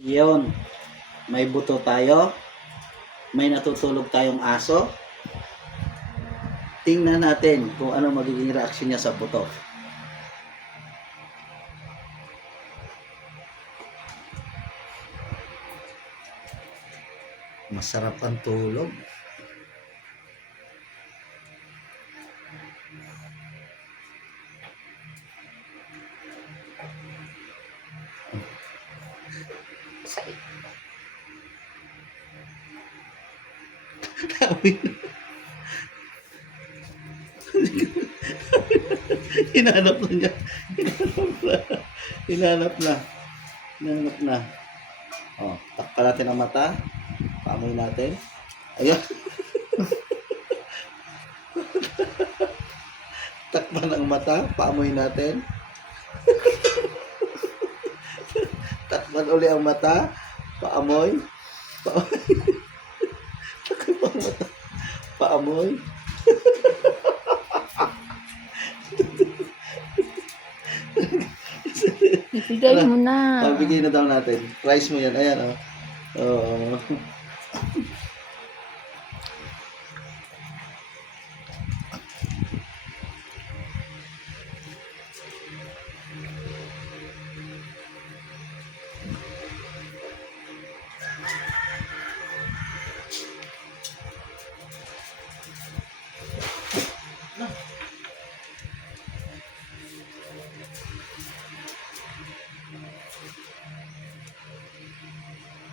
Yun, may buto tayo. May natutulog tayong aso. Tingnan natin kung ano magiging reaksyon niya sa buto. Masarap ang tulog. Hinanap na niya. Hinanap na. Hinanap na. Oh, takpan natin ang mata. Paamoy natin. Ayan. Takpan ang mata. Paamoy natin. Takpan uli ang mata. Paamoy. Paamoy. Takpan ang mata. Paamoy. Ibigay mo na. Bigay na daw natin. Price mo yan. Ayan, oh. Oo.